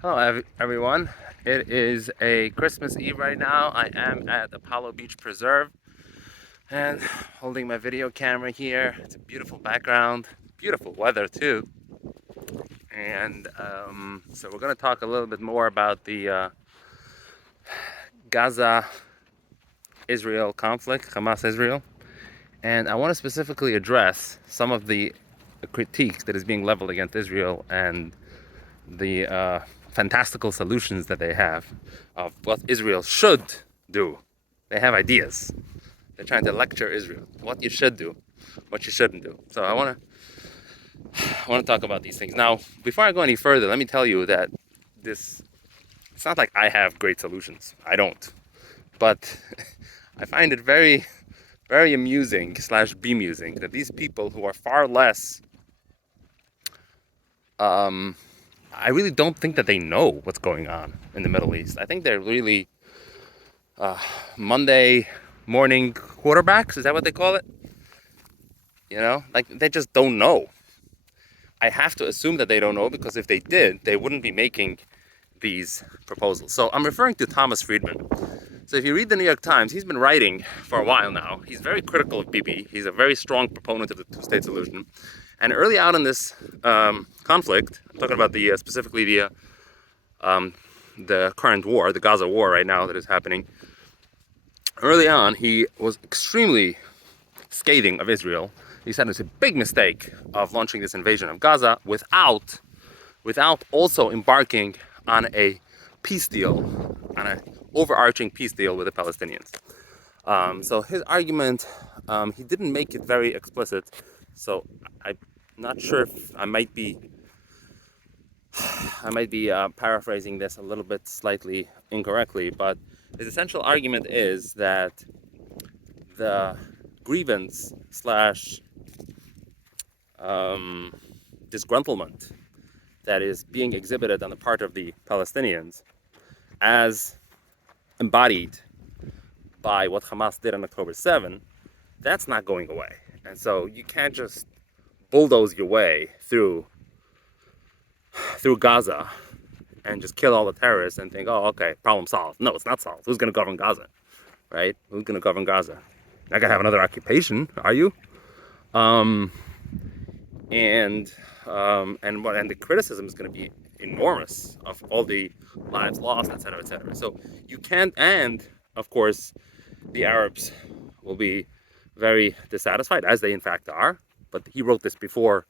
Hello, everyone. It is a Christmas Eve right now. I am at Apollo Beach Preserve and holding my video camera here. It's a beautiful background, beautiful weather too. And so we're going to talk a little bit more about the Gaza Israel conflict, Hamas Israel. And I want to specifically address some of the critique that is being leveled against Israel and the fantastical solutions that they have of what Israel should do. They have ideas. They're trying to lecture Israel what you should do, what you shouldn't do. So I want to talk about these things. Now, before I go any further, let me tell you that it's not like I have great solutions. I don't. But I find it very, very amusing / bemusing that these people who are far less I really don't think that they know what's going on in the Middle East. I think they're really Monday morning quarterbacks. Is that what they call it? You know, like they just don't know. I have to assume that they don't know because if they did, they wouldn't be making these proposals. So I'm referring to Thomas Friedman. So if you read the New York Times, he's been writing for a while now. He's very critical of Bibi. He's a very strong proponent of the two-state solution. And early out in this conflict, I'm talking about specifically the current war, the Gaza war right now that is happening. Early on, he was extremely scathing of Israel. He said it's a big mistake of launching this invasion of Gaza without also embarking on a peace deal, on an overarching peace deal with the Palestinians. So his argument, he didn't make it very explicit. So I'm not sure if I might be paraphrasing this a little bit slightly incorrectly, but his essential argument is that the grievance / disgruntlement that is being exhibited on the part of the Palestinians as embodied by what Hamas did on October 7, that's not going away. And so you can't just bulldoze your way through Gaza and just kill all the terrorists and think, oh, okay, problem solved. No, it's not solved. Who's going to govern Gaza, right? Who's going to govern Gaza? Not going to have another occupation, are you? And the criticism is going to be enormous of all the lives lost, et cetera, et cetera. So you can't, and of course, the Arabs will be very dissatisfied, as they in fact are. But he wrote this before,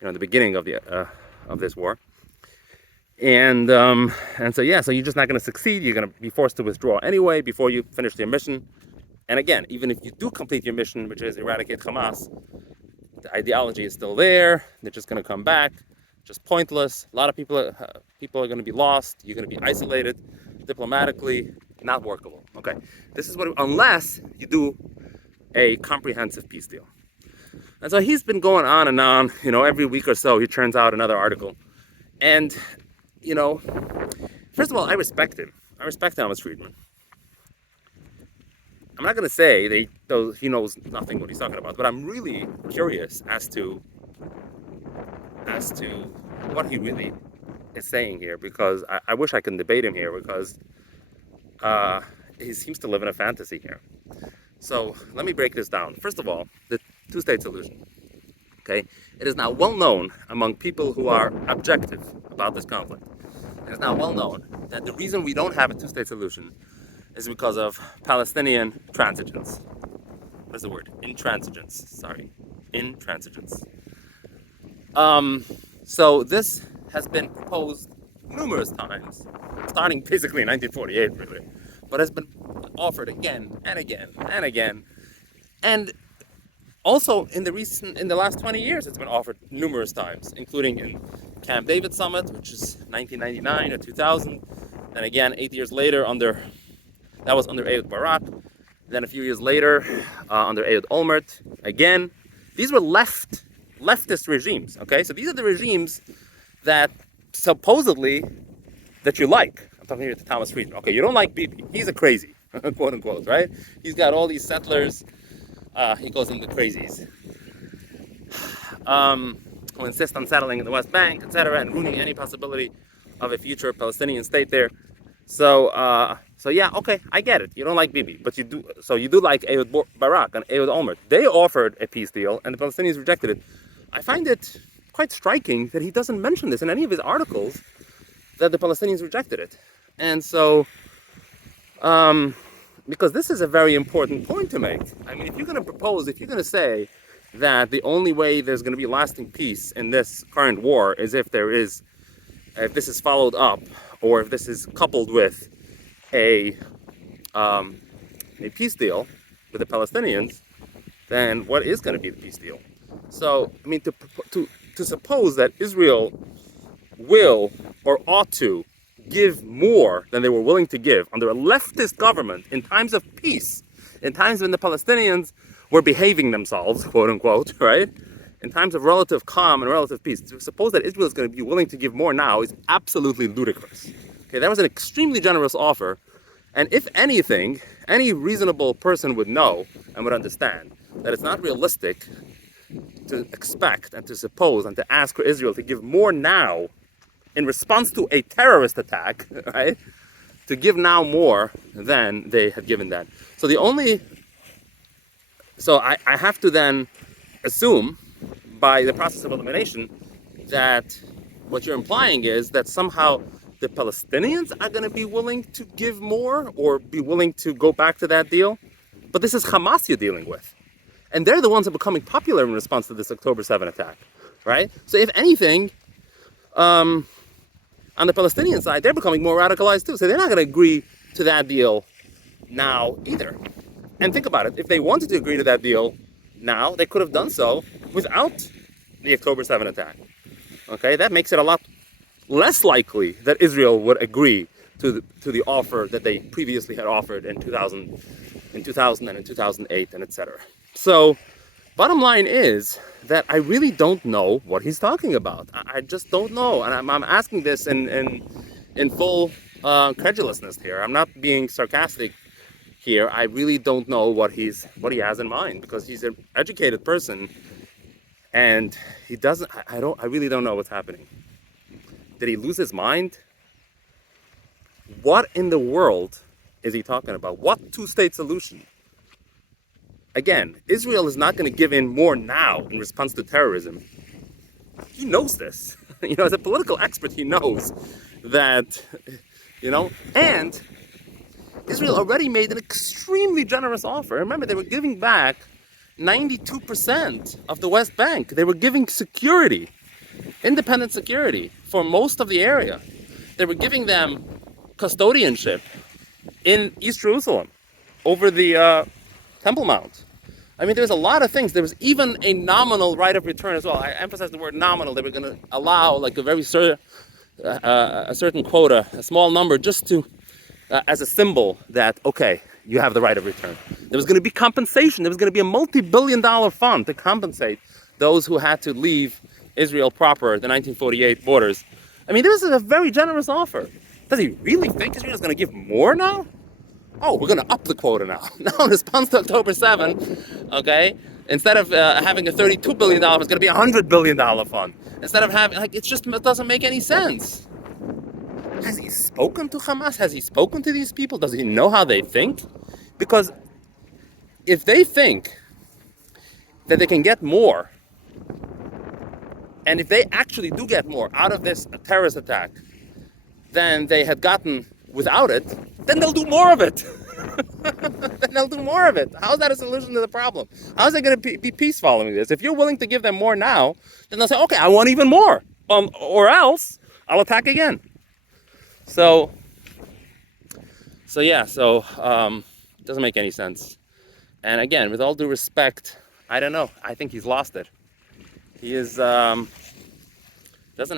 the beginning of this war, and so yeah, so you're just not going to succeed. You're going to be forced to withdraw anyway before you finish your mission. And again, even if you do complete your mission, which is eradicate Hamas, the ideology is still there. They're just going to come back, just pointless. A lot of people are going to be lost. You're going to be isolated diplomatically, not workable. Okay, this is what unless you do a comprehensive peace deal. And so he's been going on and on, every week or so he turns out another article. And, first of all, I respect him. I respect Thomas Friedman. I'm not going to say he knows nothing what he's talking about, but I'm really curious as to what he really is saying here, because I wish I could debate him here, because he seems to live in a fantasy here. So let me break this down. First of all, the two-state solution. Okay, it is now well known among people who are objective about this conflict. It is now well known that the reason we don't have a two-state solution is because of Palestinian transigence. What is the word? Intransigence. Sorry, intransigence. So this has been proposed numerous times, starting basically in 1948, really, but has been offered again and again and again, and also in the last 20 years, it's been offered numerous times, including in Camp David Summit, which is 1999 or 2000. Then again, 8 years later, that was under Ehud Barak. Then a few years later, under Ehud Olmert. Again, these were leftist regimes. Okay, so these are the regimes that supposedly that you like. I'm talking here to Thomas Friedman. Okay, you don't like Bibi. He's a crazy, quote unquote, right? He's got all these settlers. He goes into crazies. Who insist on settling in the West Bank, etc., and ruining any possibility of a future Palestinian state there. So yeah, okay, I get it. You don't like Bibi, but you do. So you do like Ehud Barak and Ehud Olmert. They offered a peace deal, and the Palestinians rejected it. I find it quite striking that he doesn't mention this in any of his articles, that the Palestinians rejected it. And so, because this is a very important point to make. I mean, if you're going to say that the only way there's going to be lasting peace in this current war is if this is followed up, or if this is coupled with a peace deal with the Palestinians, then what is going to be the peace deal? So, I mean, to suppose that Israel will or ought to give more than they were willing to give under a leftist government in times of peace, in times when the Palestinians were behaving themselves, quote unquote, right? In times of relative calm and relative peace, to suppose that Israel is going to be willing to give more now is absolutely ludicrous. Okay, that was an extremely generous offer. And if anything, any reasonable person would know and would understand that it's not realistic to expect and to suppose and to ask for Israel to give more now in response to a terrorist attack, right? To give now more than they had given then. So I have to then assume by the process of elimination that what you're implying is that somehow the Palestinians are going to be willing to give more or be willing to go back to that deal. But this is Hamas you're dealing with. And they're the ones that are becoming popular in response to this October 7 attack, right? So if anything, on the Palestinian side, they're becoming more radicalized too. So they're not going to agree to that deal now either. And think about it. If they wanted to agree to that deal now, they could have done so without the October 7 attack. Okay, that makes it a lot less likely that Israel would agree to the offer that they previously had offered in 2000 and in 2008 and etc. So, bottom line is that I really don't know what he's talking about. I just don't know, and I'm asking this in full credulousness here. I'm not being sarcastic here. I really don't know what he has in mind, because he's an educated person, and he doesn't. I really don't know what's happening. Did he lose his mind? What in the world is he talking about? What two-state solution? Again, Israel is not going to give in more now in response to terrorism. He knows this. As a political expert, he knows that, and Israel already made an extremely generous offer. Remember, they were giving back 92% of the West Bank. They were giving security, independent security for most of the area. They were giving them custodianship in East Jerusalem over the Temple Mount. I mean, there's a lot of things. There was even a nominal right of return as well. I emphasize the word nominal. They were going to allow like a certain quota, a small number, just to as a symbol that, okay, you have the right of return. There was going to be compensation. There was going to be a multi-billion-dollar fund to compensate those who had to leave Israel proper, the 1948 borders. I mean, this is a very generous offer. Does he really think Israel is going to give more now? Oh, we're going to up the quota now. Now, in response to October 7, okay, instead of having a $32 billion, it's going to be a $100 billion fund. Instead of having, it doesn't make any sense. Has he spoken to Hamas? Has he spoken to these people? Does he know how they think? Because if they think that they can get more, and if they actually do get more out of this terrorist attack than they had gotten without it, then they'll do more of it. Then they'll do more of it. How is that a solution to the problem? How is it going to be peace following this? If you're willing to give them more now, then they'll say, okay, I want even more. Or else I'll attack again. So it doesn't make any sense. And again, with all due respect, I don't know. I think he's lost it. He is doesn't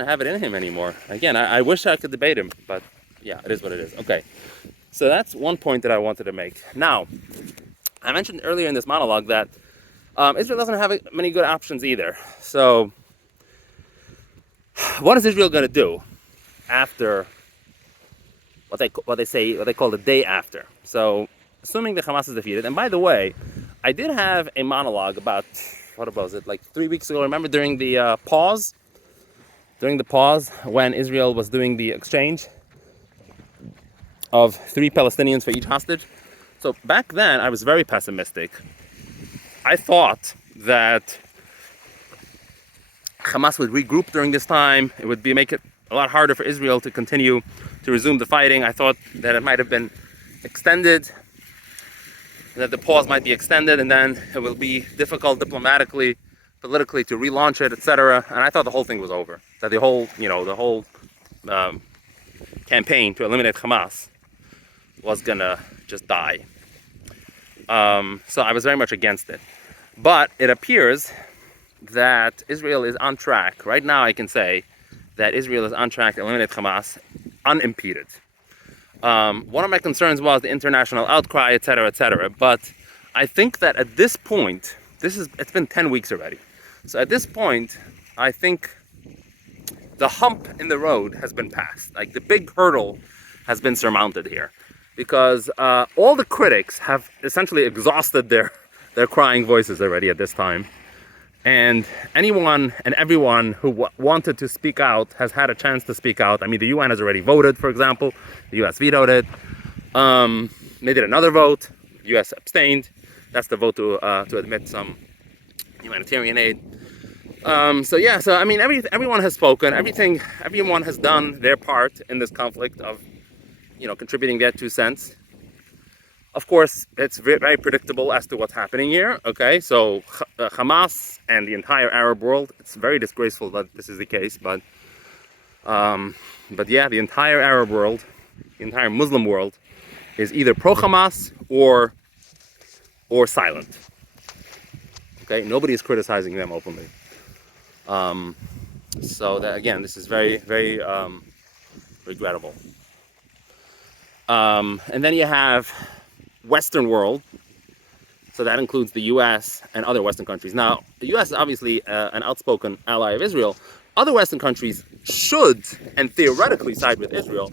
have it in him anymore. Again, I wish I could debate him, but yeah, it is what it is. Okay, so that's one point that I wanted to make. Now, I mentioned earlier in this monologue that Israel doesn't have many good options either. So, what is Israel going to do after what they call the day after? So, assuming that Hamas is defeated, and by the way, I did have a monologue about, what was it, like 3 weeks ago, remember, during the pause during the pause when Israel was doing the exchange of 3 Palestinians for each hostage. So back then, I was very pessimistic. I thought that Hamas would regroup during this time. It would make it a lot harder for Israel to continue to resume the fighting. I thought that it might have been extended, that the pause might be extended, and then it will be difficult diplomatically, politically to relaunch it, etc. And I thought the whole thing was over. That the whole campaign to eliminate Hamas was gonna just die. So I was very much against it. But it appears that Israel is on track. Right now I can say that Israel is on track to eliminate Hamas unimpeded. One of my concerns was the international outcry, etc., etc. But I think that at this point, it's been 10 weeks already. So at this point, I think the hump in the road has been passed. Like the big hurdle has been surmounted here. Because all the critics have essentially exhausted their crying voices already at this time. And anyone and everyone who wanted to speak out has had a chance to speak out. I mean, the UN has already voted, for example. The US vetoed it. They did another vote. The US abstained. That's the vote to admit some humanitarian aid. So I mean, everyone has spoken. Everyone has done their part in this conflict of, contributing their 2 cents. Of course, it's very predictable as to what's happening here. Okay, so Hamas and the entire Arab world. It's very disgraceful that this is the case, but yeah, the entire Arab world, the entire Muslim world, is either pro-Hamas or silent. Okay, nobody is criticizing them openly. So that, again, this is very, very regrettable. And then you have Western world, so that includes the US and other Western countries. Now, the US is obviously an outspoken ally of Israel. Other Western countries should and theoretically side with Israel,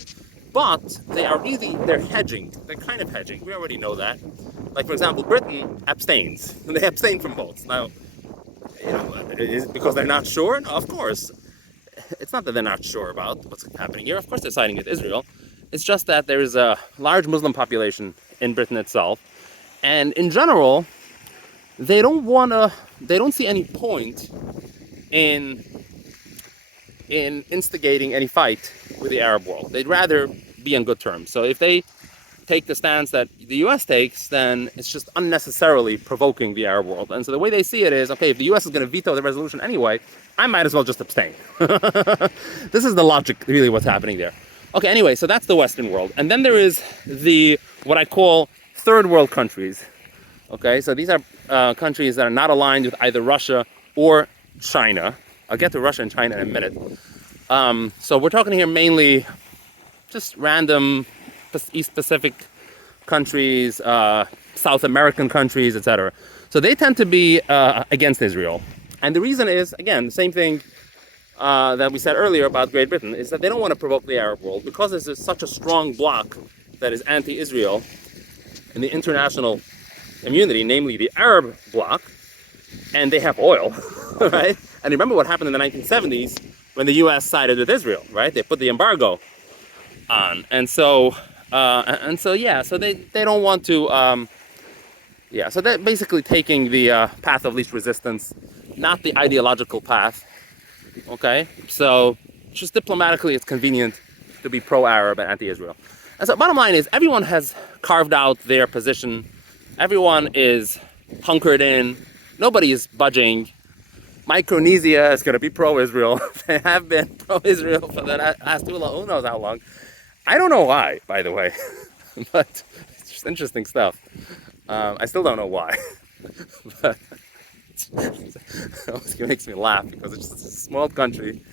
but they're hedging. They're kind of hedging. We already know that. Like, for example, Britain abstains. They abstain from votes. Now, is it because they're not sure? No, of course. It's not that they're not sure about what's happening here. Of course they're siding with Israel. It's just that there is a large Muslim population in Britain itself, and in general, they don't see any point in instigating any fight with the Arab world. They'd rather be on good terms. So if they take the stance that the US takes, then it's just unnecessarily provoking the Arab world. And so the way they see it is, okay, if the US is going to veto the resolution anyway, I might as well just abstain. This is the logic, really, what's happening there. Okay, anyway, so that's the Western world. And then there is what I call third world countries. Okay, so these are countries that are not aligned with either Russia or China. I'll get to Russia and China in a minute. So we're talking here mainly just random East Pacific countries, South American countries, etc. So they tend to be against Israel. And the reason is, again, the same thing that we said earlier about Great Britain, is that they don't want to provoke the Arab world because there's such a strong bloc that is anti-Israel in the international community, namely the Arab bloc, and they have oil, right? And remember what happened in the 1970s when the U.S. sided with Israel, right? They put the embargo on, so they don't want to, so they're basically taking the path of least resistance, not the ideological path. Okay, so just diplomatically, it's convenient to be pro-Arab and anti-Israel. And so bottom line is, everyone has carved out their position. Everyone is hunkered in. Nobody is budging. Micronesia is going to be pro-Israel. They have been pro-Israel for the last who knows how long. I don't know why, by the way, but it's just interesting stuff. I still don't know why, but it always makes me laugh because it's just a small country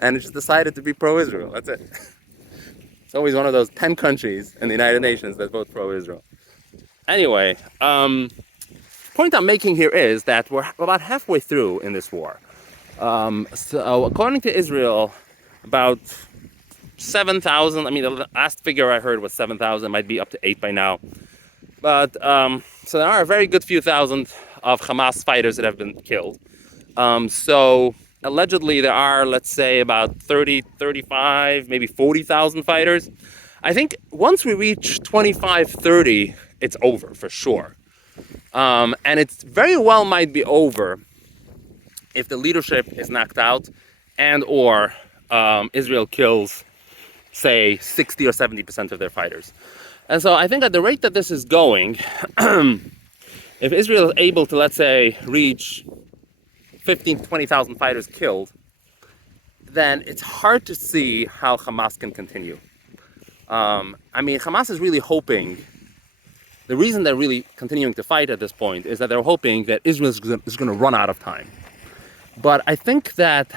and it just decided to be pro-Israel. That's it. It's always one of those 10 countries in the United Nations that vote pro-Israel. Anyway, point I'm making here is that we're about halfway through in this war. So according to Israel, about 7,000, I mean, the last figure I heard was 7,000, might be up to 8 by now. But, so there are a very good few thousand of Hamas fighters that have been killed. So allegedly there are, let's say, about 30, 35, maybe 40,000 fighters. I think once we reach 25, 30, it's over for sure. And it very well might be over if the leadership is knocked out and or Israel kills, say, 60 or 70% of their fighters. And so I think at the rate that this is going, if Israel is able to, let's say, reach 15 to 20,000 fighters killed, then it's hard to see how Hamas can continue. I mean, Hamas is really hoping, the reason they're really continuing to fight at this point is that they're hoping that Israel is going to run out of time. But I think that,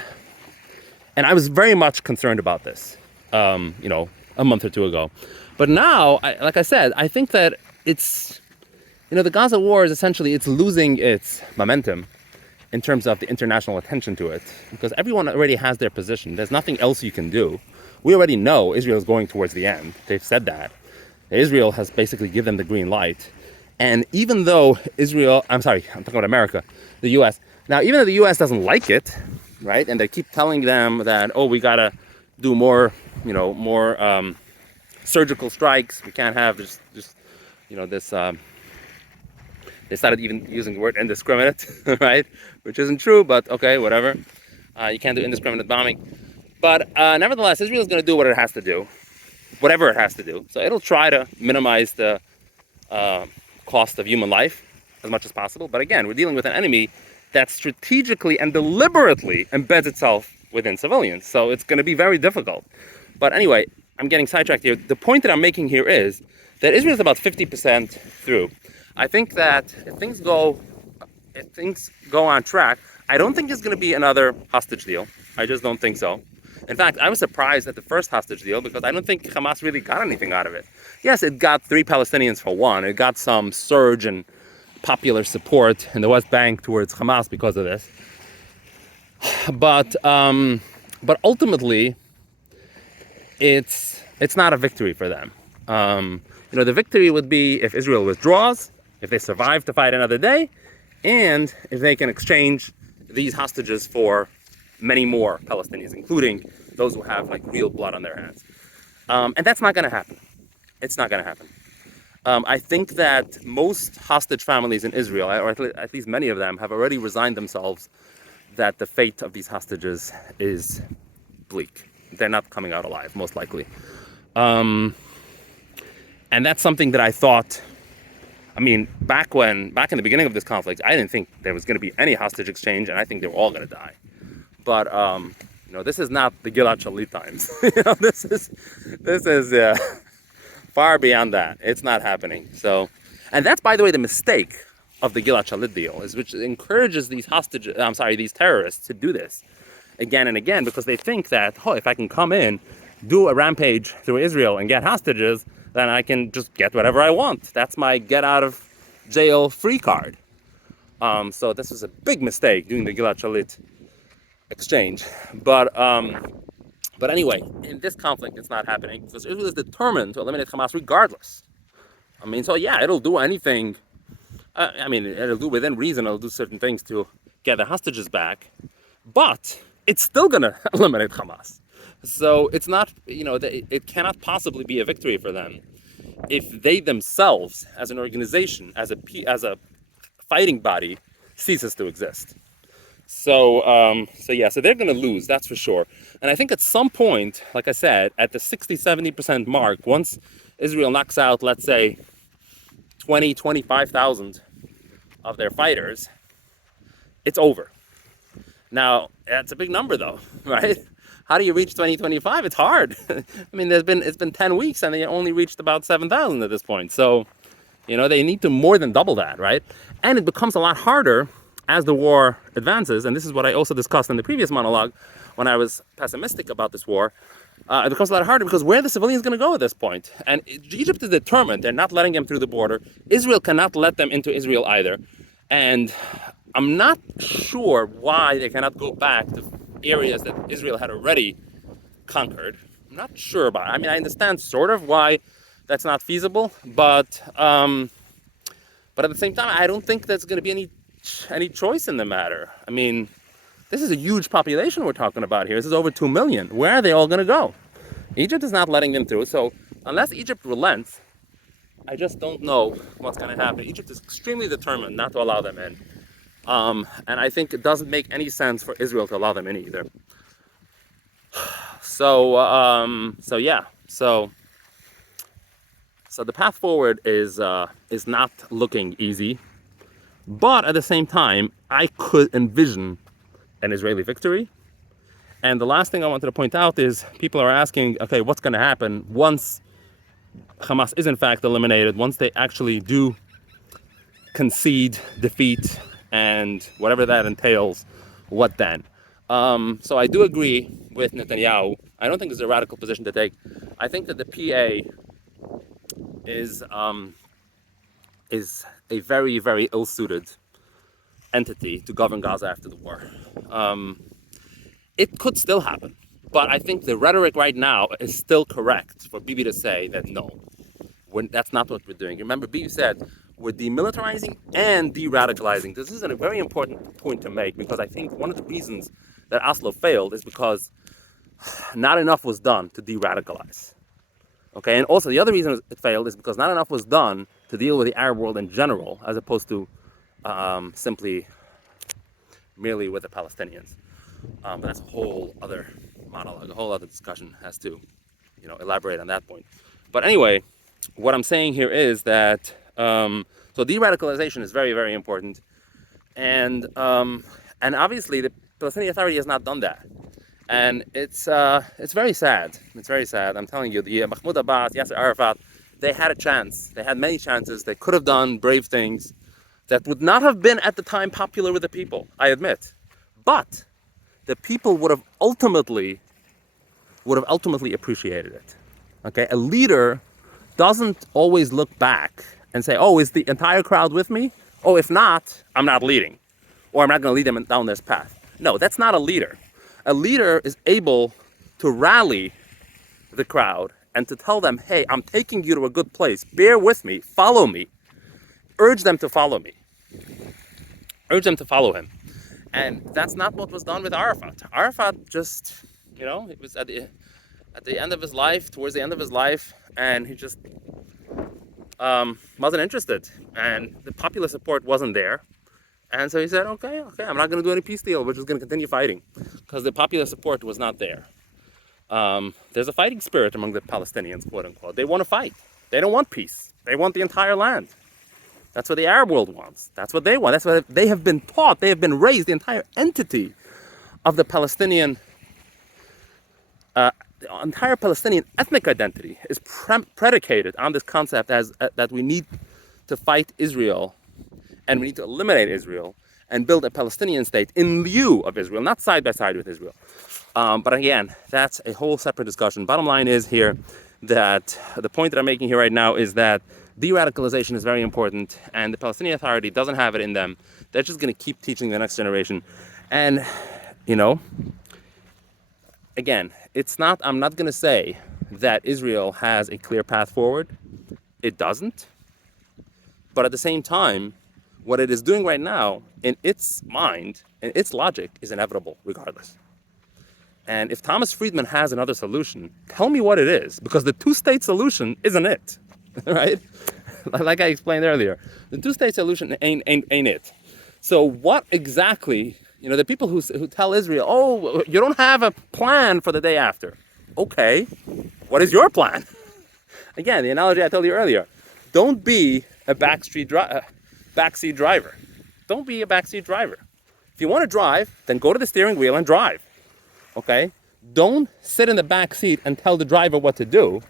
and I was very much concerned about this, a month or two ago. But now, like I said, I think that it's, the Gaza war is essentially, it's losing its momentum in terms of the international attention to it, because everyone already has their position. There's nothing else you can do. We already know Israel is going towards the end. They've said that. Israel has basically given the green light. And even though I'm talking about America, the US. Now, even though the US doesn't like it, right? And they keep telling them that, oh, we gotta do more, more surgical strikes. We can't have this. They started even using the word indiscriminate, right? Which isn't true, but okay, whatever. You can't do indiscriminate bombing. But nevertheless, Israel is going to do what it has to do, whatever it has to do. So it'll try to minimize the cost of human life as much as possible. But again, we're dealing with an enemy that strategically and deliberately embeds itself within civilians. So it's going to be very difficult. But anyway, I'm getting sidetracked here. The point that I'm making here is that Israel is about 50% through. I think that if things go on track, I don't think there's going to be another hostage deal. I just don't think so. In fact, I was surprised at the first hostage deal because I don't think Hamas really got anything out of it. Yes, it got 3 Palestinians for one. It got some surge in popular support in the West Bank towards Hamas because of this. But ultimately, it's not a victory for them. The victory would be if Israel withdraws, if they survive to fight another day, and if they can exchange these hostages for many more Palestinians, including those who have real blood on their hands. And that's not going to happen. It's not going to happen. I think that most hostage families in Israel, or at least many of them, have already resigned themselves that the fate of these hostages is bleak. They're not coming out alive, most likely. And that's something that I thought, back in the beginning of this conflict, I didn't think there was going to be any hostage exchange, and I think they were all going to die. But this is not the Gilad Shalit times. This is far beyond that. It's not happening. So, and that's, by the way, the mistake of the Gilad Shalit deal, which encourages these terrorists to do this again and again, because they think that, if I can come in, do a rampage through Israel and get hostages, then I can just get whatever I want. That's my get out of jail free card. So this was a big mistake doing the Gilad Shalit exchange. But anyway, in this conflict, it's not happening because Israel is determined to eliminate Hamas regardless. So yeah, it'll do anything. It'll do within reason. It'll do certain things to get the hostages back, but it's still gonna eliminate Hamas. So it's not, it cannot possibly be a victory for them if they themselves, as an organization, as a fighting body, ceases to exist. So they're going to lose, that's for sure. And I think at some point, like I said, at the 60-70% mark, once Israel knocks out, let's say, 25,000 of their fighters, it's over. Now, that's a big number, though, right? How do you reach 2025? It's hard. It's been 10 weeks and they only reached about 7,000 at this point. So, they need to more than double that, right? And it becomes a lot harder as the war advances. And this is what I also discussed in the previous monologue when I was pessimistic about this war. It becomes a lot harder because where are the civilians going to go at this point? And Egypt is determined. They're not letting them through the border. Israel cannot let them into Israel either. And I'm not sure why they cannot go back to areas that Israel had already conquered. I'm not sure about it. I understand sort of why that's not feasible, but at the same time, I don't think there's going to be any choice in the matter. This this is a huge population we're talking about here. This is over 2 million. Where are they all going to go? Egypt is not letting them through. So unless Egypt relents, I just don't know what's going to happen. Egypt is extremely determined not to allow them in. And I think it doesn't make any sense for Israel to allow them in either. So the path forward is not looking easy. But at the same time, I could envision an Israeli victory. And the last thing I wanted to point out is people are asking, okay, what's going to happen once Hamas is in fact eliminated, once they actually do concede defeat and whatever that entails, what then? So I do agree with Netanyahu. I don't think it's a radical position to take. I think that the PA is a very, very ill-suited entity to govern Gaza after the war. It could still happen, but I think the rhetoric right now is still correct for Bibi to say that no, that's not what we're doing. Remember, Bibi said we're demilitarizing and de-radicalizing. This is a very important point to make, because I think one of the reasons that Oslo failed is because not enough was done to de-radicalize. Okay, and also the other reason it failed is because not enough was done to deal with the Arab world in general, as opposed to merely with the Palestinians. But that's a whole other monologue, a whole other discussion has to, elaborate on that point. But anyway, what I'm saying here is that so de-radicalization is very, very important, and obviously the Palestinian Authority has not done that, and it's very sad. It's very sad. I'm telling you, the Mahmoud Abbas, Yasser Arafat, they had a chance. They had many chances. They could have done brave things that would not have been at the time popular with the people, I admit, but the people would have ultimately appreciated it. Okay, a leader doesn't always look back and say, "Oh, is the entire crowd with me? Oh, if not, I'm not leading, or I'm not going to lead them down this path." No, that's not a leader. A leader is able to rally the crowd and to tell them, "Hey, I'm taking you to a good place. Bear with me. Follow me." Urge them to follow me. Urge them to follow him. And that's not what was done with Arafat. Arafat just, it was at the end of his life, towards the end of his life, and he just wasn't interested. And the popular support wasn't there. And so he said, okay, I'm not going to do any peace deal. We're just going to continue fighting, because the popular support was not there. There's a fighting spirit among the Palestinians, quote unquote. They want to fight. They don't want peace. They want the entire land. That's what the Arab world wants. That's what they want. That's what they have been taught. They have been raised. The entire entity of the Palestinian, entire Palestinian ethnic identity is predicated on this concept as that we need to fight Israel, and we need to eliminate Israel and build a Palestinian state in lieu of Israel, not side by side with Israel. But again, that's a whole separate discussion. Bottom line is here that the point that I'm making here right now is that de-radicalization is very important, and the Palestinian Authority doesn't have it in them. They're just going to keep teaching the next generation. And, again, I'm not going to say that Israel has a clear path forward. It doesn't. But at the same time, what it is doing right now, in its mind, in its logic, is inevitable regardless. And if Thomas Friedman has another solution, tell me what it is, because the two-state solution isn't it. Right? Like I explained earlier, the two-state solution ain't it. So what exactly, the people who tell Israel, oh, you don't have a plan for the day after. Okay, what is your plan? Again, the analogy I told you earlier, don't be a backseat driver. Don't be a backseat driver. If you want to drive, then go to the steering wheel and drive. Okay? Don't sit in the back seat and tell the driver what to do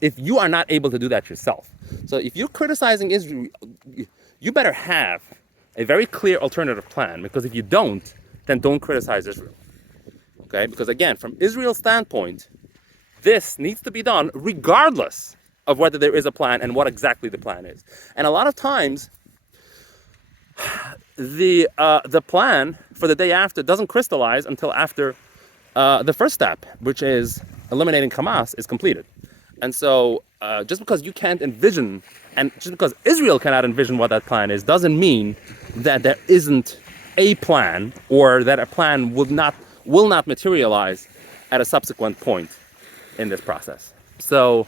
if you are not able to do that yourself. So if you're criticizing Israel, you better have a very clear alternative plan, because if you don't, then don't criticize Israel. Okay? Because again, from Israel's standpoint, this needs to be done regardless of whether there is a plan and what exactly the plan is. And a lot of times, the plan for the day after doesn't crystallize until after the first step, which is eliminating Hamas, is completed. And so just because you can't envision, and just because Israel cannot envision what that plan is, doesn't mean that there isn't a plan, or that a plan will not materialize at a subsequent point in this process. So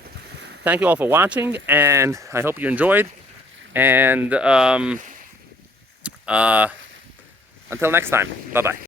thank you all for watching, and I hope you enjoyed. And until next time, bye-bye.